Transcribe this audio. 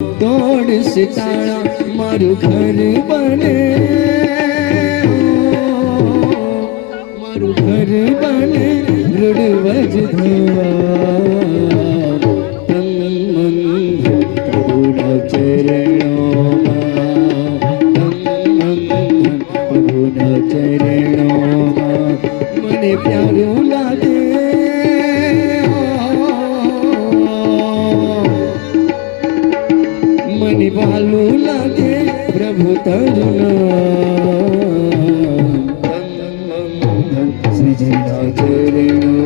तोड़ सितारा मारू घर बने, मारू घर बने रुड़वज धवा तन मन प्रभुना चरणों तन मन प्रभुना चरणों मने प्यारू लागे मने भालू लागे प्रभु तरुण श्रीजी ना चरण